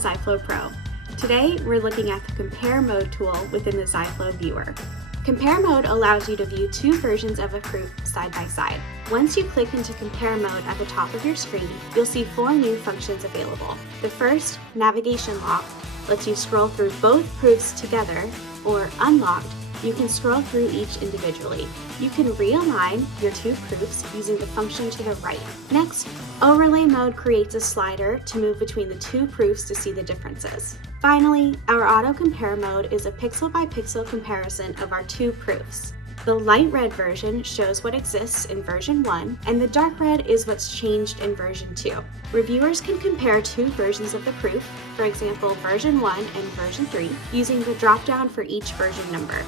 Ziflow Pro. Today, we're looking at the Compare Mode tool within the Ziflow viewer. Compare Mode allows you to view two versions of a proof side by side. Once you click into Compare Mode at the top of your screen, you'll see four new functions available. The first, Navigation Lock, lets you scroll through both proofs together, or Unlocked, you can scroll through each individually. You can realign your two proofs using the function to the right. Next, Overlay Mode creates a slider to move between the two proofs to see the differences. Finally, our Auto Compare Mode is a pixel-by-pixel comparison of our two proofs. The light red version shows what exists in version 1, and the dark red is what's changed in version 2. Reviewers can compare two versions of the proof, for example version 1 and version 3, using the drop-down for each version number.